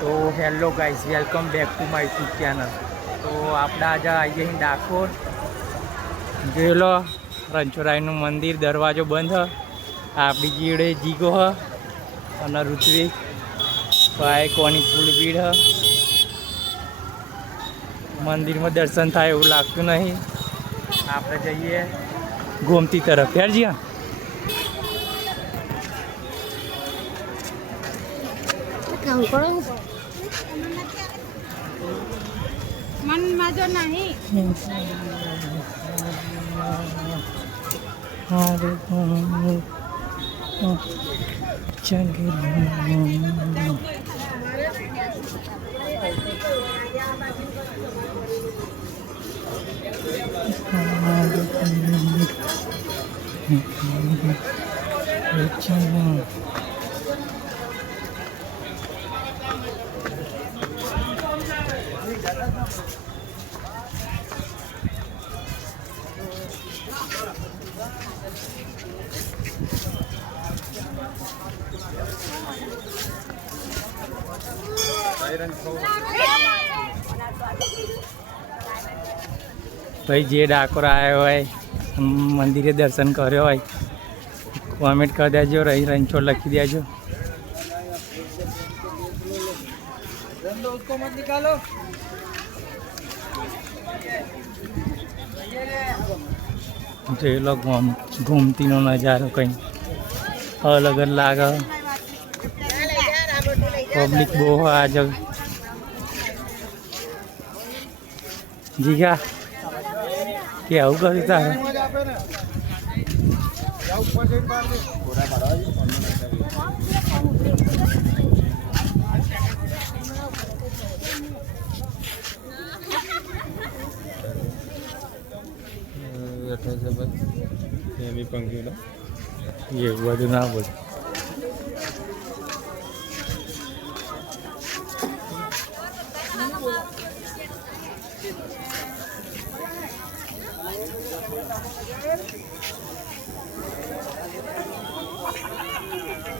તો hello guys, welcome back to my YouTube channel. તો આપણે આજે આવીએ અહીં ડાકોર. જોઈ લો, રણછોડરાયનું મંદિર દરવાજો બંધ હ. આપણી જીવડે જીગો હ અને ઋત્વિક ભાઈ કોની ફૂલ ભીડ હ. મંદિરમાં દર્શન થાય એવું લાગતું નહીં. આપણે જઈએ ગોમતી તરફ. યાર કામ કરો મન મજો નહીં ભાઈ જે ડાકોર આવ્યો હોય, મંદિરે દર્શન કર્યો હોય, કોમેન્ટ કરી દેજો, રણછોડ લખી દેજો. જોઈ લો ઘૂમતીનો નજારો કંઈ અલગ જ લાગે. પબ્લિક બહુ આ જગ જીગા કે આવું કર્યું તારે? એવું બધું ના બોલ.